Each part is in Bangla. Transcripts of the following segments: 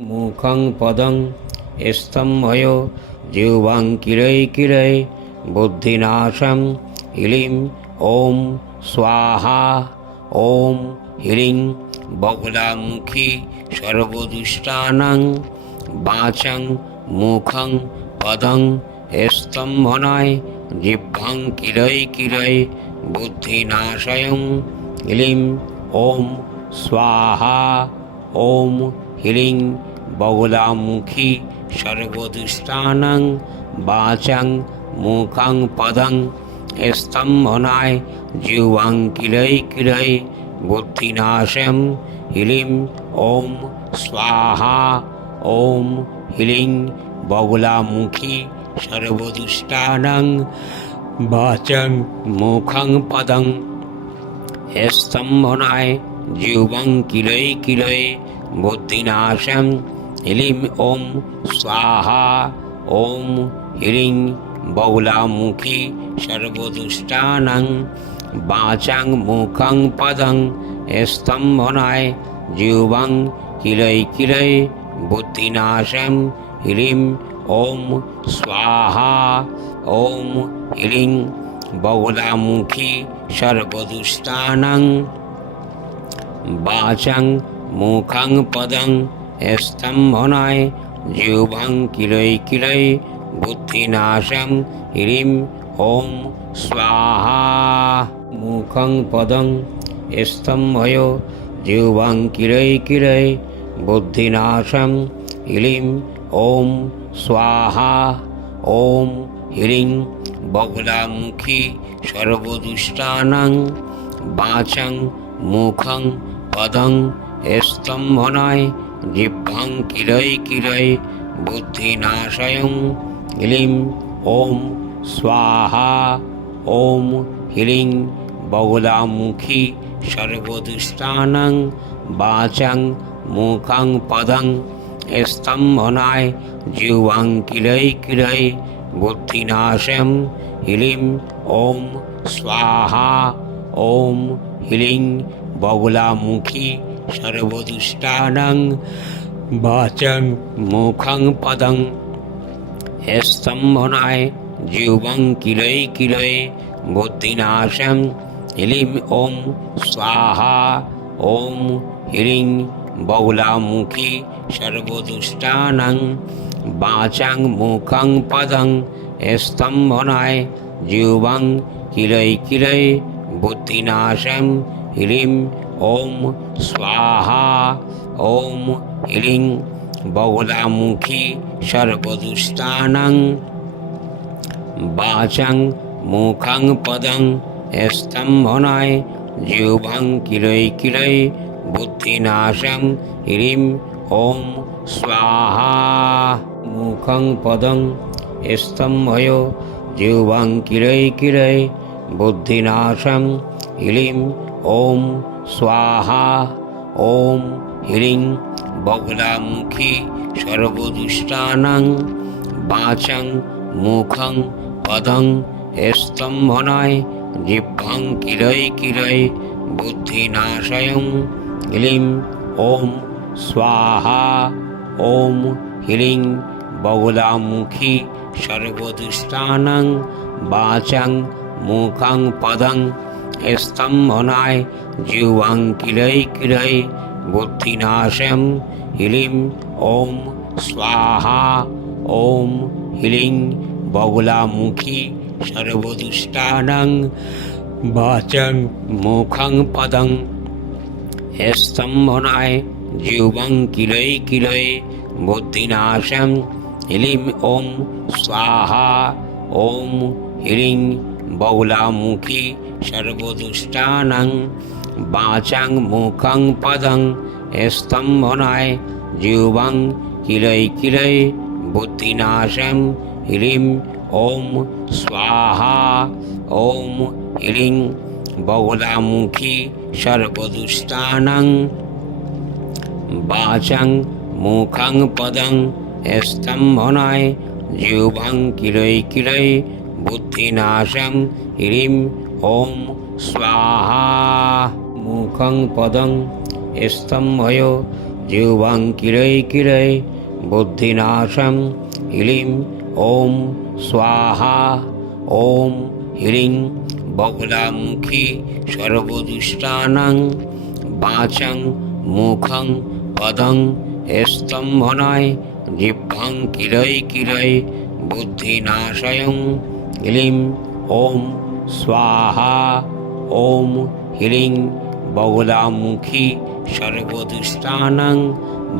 মুখং পদং স্তম্ভয় জিহ্বাং কিরৈ কিরৈ বুদ্ধিনাশম হিলিম ওম স্বাহা ওম হিলিং বগলামুখী সর্বদুষ্টানাং বাচং মুখং পদং স্তম্ভনায় জিহ্বাং কিরৈ কিরৈ বুদ্ধিনাশয়ং হিলিম ওম স্বাহা ওম হিলিং বগলামুখী সর্বদুষ্টানাং বাচং মুখং পদং স্তম্ভনায় জিহ্বাং কিরৈ কিরৈ বুদ্ধিনাশম হিলিম ওম স্বাহা ওম হিলিং বগলামুখী সর্বদুষ্টানাং বাচং মুখং পদং স্তম্ভনায় জিহ্বাং কিরৈ কিরৈ বুদ্ধিনাশম হিলিম ওম স্বাহা ওম হিলিং বগলামুখী সর্বদুষ্টানাং বাচং মুখং পদং স্তম্ভনায় জিহ্বাং কিরৈ কিরৈ বুদ্ধিনাশম হিলিম ওম স্বাহা ওম হিলিং বগলামুখী সর্বদুষ্টানাং বাচং মুখং পদং স্তম্ভনায় জিহ্বাং কিরৈ কিরৈ বুদ্ধিনাশম হিলিম ওম স্বাহা মুখং পদং স্তম্ভয় জিহ্বাং কিরৈ কিরৈ বুদ্ধিনাশম হিলিম ওম স্বাহা ওম হিলিং বগলামুখী সর্বদুষ্টানাং বাচং মুখং পদং স্তম্ভনায় জিহ্বাং কিরৈ কিরৈ বুদ্ধিনাশয়ং হিলিম ওম স্বাহা ওম হিলিং বগলামুখী সর্বদুষ্টানাং বাচং মুখং পদং স্তম্ভনায় জিহ্বাং কিরৈ কিরৈ বুদ্ধিনাশম হিলিম ওম স্বাহা ওম হিলিং বগলামুখী সর্বদুষ্টানাং বাচং মুখং পদং স্তম্ভনায় জিহ্বাং কিরৈ কিরৈ বুদ্ধিনাশম হিলিম ওম স্বাহা ওম হিলিং বগলামুখী সর্বদুষ্টানাং বাচং মুখং পদং স্তম্ভনায় জিহ্বাং কিরৈ কিরৈ বুদ্ধিনাশম হিলিম ওম স্বাহা ওম হিলিং বগলামুখী সর্বদুষ্টানাং বাচং মুখং পদং স্তম্ভনায় জিহ্বাং কিরৈ কিরৈ বুদ্ধিনাশম হিলিম ওম স্বাহা মুখং পদং স্তম্ভয় জিহ্বাং কিরৈ কিরৈ বুদ্ধিনাশম হিলিম ওম স্বাহা ওম হিলিং বগলামুখী সর্বদুষ্টানাং বাচং মুখং পদং স্তম্ভনায় জিহ্বাং কিরৈ কিরৈ বুদ্ধিনাশয়ং হিলিম ওম স্বাহা ওম হিলিং বগলামুখী সর্বদুষ্টানাং বাচং মুখং পদং স্তম্ভনায় জিহ্বাং কিরৈ কিরৈ বুদ্ধিনাশম হিলিম ওম স্বাহা ওম হিলিং বগলামুখী সর্বদুষ্টানাং বাচং মুখং পদং স্তম্ভনায় জিহ্বাং কিরৈ কিরৈ বুদ্ধিনাশম হিলিম ওম স্বাহা ওম হিলিং বগলামুখী সর্বদুষ্টানাং বাচং মুখং পদং স্তম্ভনায় জিহ্বাং কিরৈ কিরৈ বুদ্ধিনাশম হিলিম ওম স্বাহা ওম হিলিং বগলামুখী সর্বদুষ্টানাং বাচং মুখং পদং স্তম্ভনায় জিহ্বাং কিরৈ কিরৈ বুদ্ধিনাশম হিলিম ওম স্বাহা মুখং পদং স্তম্ভয় জিহ্বাং কিরৈ কিরৈ বুদ্ধিনাশম হিলিম ওম স্বাহা ওম হ্রিং বগলামুখী সর্বদুষ্টানাং বাচং মুখং পদং স্তম্ভনায় জিহ্বাং কিরৈ কিরৈ বুদ্ধিনাশয়ং হিলিম ওম স্বাহা ওম হ্রিং বগলামুখী সর্বদুষ্টানাং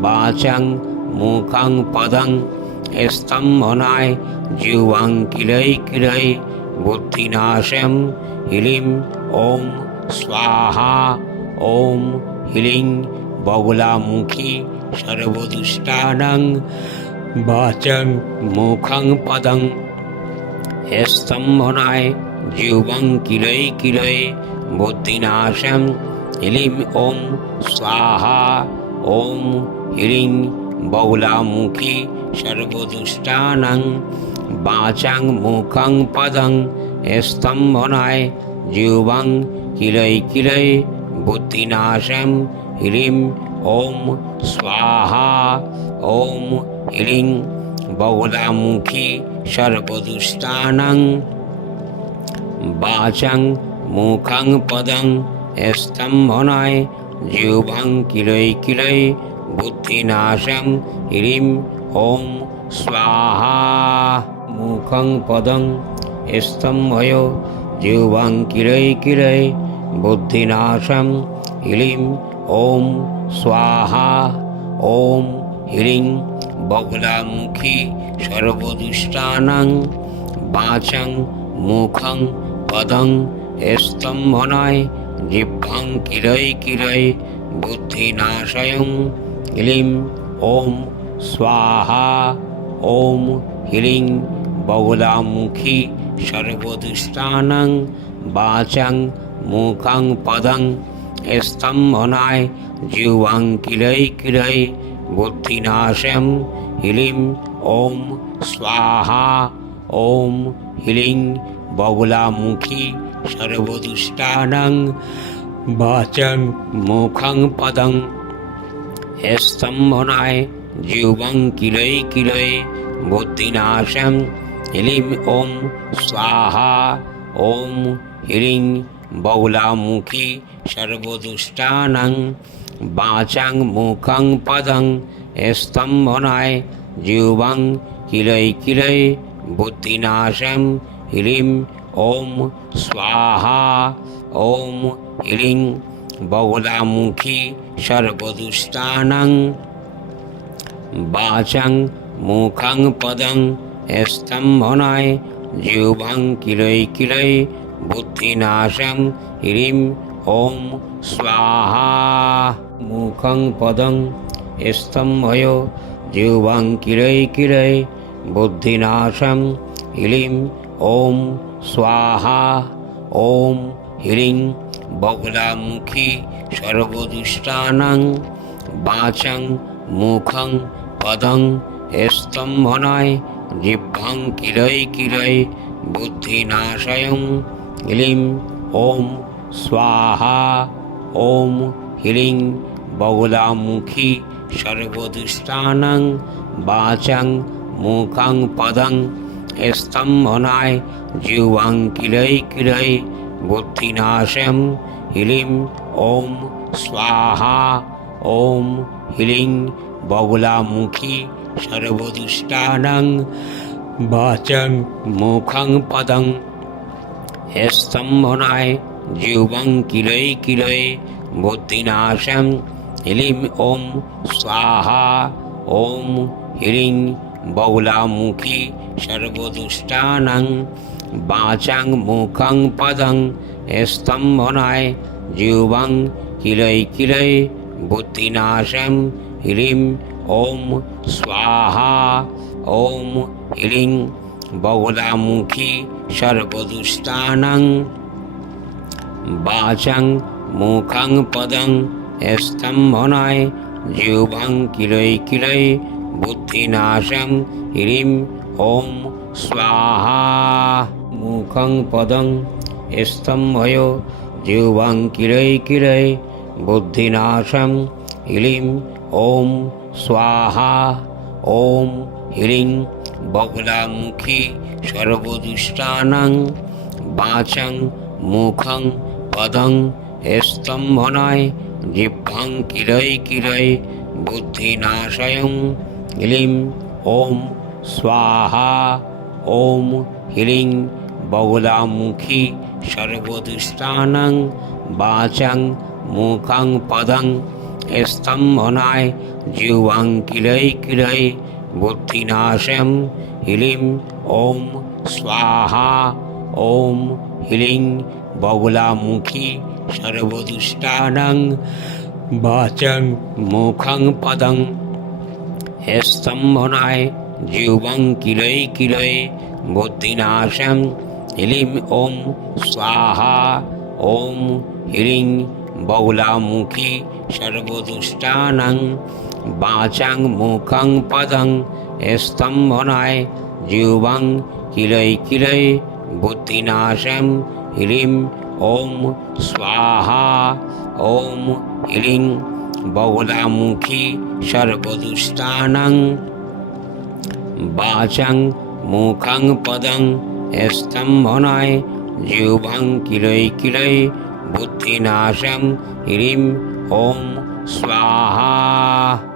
বাচং মুখং পদং স্তম্ভনায় জিহ্বাং কিরৈ কিরৈ বুদ্ধিনাশম হিলিম ওম স্বাহা ওম হ্রিং বগলামুখী সর্বদুষ্টানাং বাচং মুখং পদং স্তম্ভনায় জিহ্বাং কিরৈ কিরৈ বুদ্ধিনাশম হিলিম ওম স্বাহা ওম হ্রিং বগলামুখী সর্বদুষ্টানাং বাচং মুখং পদং স্তম্ভনায় জিহ্বাং কিরৈ কিরৈ বুদ্ধিনাশম হ্রিম ওম স্বাহা ওম হ্রিং বগলামুখী সর্বদুষ্টানাং বাচং মুখং পদং স্তম্ভনায় জিহ্বাং কিরৈ কিরৈ বুদ্ধিনাশম হ্রিম ওম স্বাহা মুখং পদং স্তম্ভয় জিহ্বাং কিরৈ কিরৈ বুদ্ধিনাশম হ্রিম ওম স্বাহা ওম হ্রিং বগলামুখী সর্বদুষ্টানাং বাচং মুখং পদং স্তম্ভনায় জিহ্বাং কিরৈ কিরৈ বুদ্ধিনাশয়ং হিলিম ওম স্বাহা ওম হ্রিং বগলামুখী সর্বদুষ্টানাং বাচং মুখং পদং স্তম্ভনায় জিহ্বাং কিরৈ কিরৈ বুদ্ধিনাশম হিলিম ওম স্বাহা ওম হ্রিং বগলামুখী সর্বদুষ্টানাং বাচং মুখং পদং স্তম্ভনায় জিহ্বাং কিরৈ কিরৈ বুদ্ধিনাশম হিলিম ওম স্বাহা ওম হ্রিং বগলামুখী সর্বদুষ্টানাং বাচং মুখং পদং স্তম্ভনায় জিহ্বাং কিরৈ কিরৈ বুদ্ধিনাশম হিলিম ওম স্বাহা ওম হ্রিং বগলামুখী সর্বদুষ্টানাং বাচং মুখং পদং স্তম্ভনায় জিহ্বাং কিরৈ কিরৈ বুদ্ধিনাশম হ্রিম ওম স্বাহা মুখং পদং স্তম্ভয় জিহ্বাং কিরৈ কিরৈ বুদ্ধিনাশম হিলিম ওম স্বাহা ওম হ্রিং বগলামুখী সর্বদুষ্টানাং বাচং মুখং পদং স্তম্ভনায় জিহ্বাং কিরৈ কিরৈ বুদ্ধিনাশয়ং হিলিম ওম স্বাহা ওম হ্রিং বগলামুখী সর্বদুষ্টানাং বাচং মুখং পদং স্তম্ভনায় জিহ্বাং কিরৈ কিরৈ বুদ্ধিনাশম হিলিম ওম স্বাহা ওম হ্রিং বগলামুখী সর্বদুষ্টানাং বাচং মুখং পদং স্তম্ভনায় জিহ্বাং কিরৈ কিরৈ বুদ্ধিনাশম হিলিম ওম স্বাহা ওম হ্রিং বগলামুখী সর্বদুষ্টানাং বাচং মুখং পদং স্তম্ভনায় জিহ্বাং কিরৈ কিরৈ বুদ্ধিনাশম হ্রিম ওম স্বাহা ওম হ্রিং বগলামুখী সর্বদুষ্টানাং বাচং মুখং পদং স্তম্ভনায় জিহ্বাং কিরৈ কিরৈ বুদ্ধিনাশম হ্রিম ওম স্বাহা মুখং পদং স্তম্ভয় জিহ্বাং কিরৈ কিরৈ বুদ্ধিনাশম হিলিম ওম স্বাহা ওম হ্রিং বগলামুখী সর্বদুষ্টানাং বাচাং মুখং পদং স্তম্ভনায় জিহ্বাং কিলয় কিলয় বুদ্ধিনাশয়ং ক্লীং ওম স্বাহা ওম হ্রিং বগলামুখী সর্বদুষ্টানাং বাচাং মুখং পদং স্তম্ভনায় জিহ্বাং কিলয় কিলয় বুদ্ধিনাশয়ং ক্লীং ওম স্বাহা ওম হ্রিং বগলামুখী সর্বদুষ্টানাং বাচাং মুখং পদং স্তম্ভনায় জিহ্বাং কিলয় কিলয় বুদ্ধিনাশয়ং ক্লীং ওম স্বাহা ওম হ্রিং বগলামুখী সর্বদুষ্টানাং বাচাং মুখং পদং স্তম্ভনায় জিহ্বাং কিলয় কিলয় বুদ্ধিনাশয়ং ক্লীং ওম স্বাহা ওম হ্রিং বগলামুখী সর্বদুষ্টানাং বাচাং মুখং পদং স্তম্ভনায় জিহ্বাং কিলয় কিলয় বুদ্ধিনাশয়ং ক্লীং ওম স্বাহা।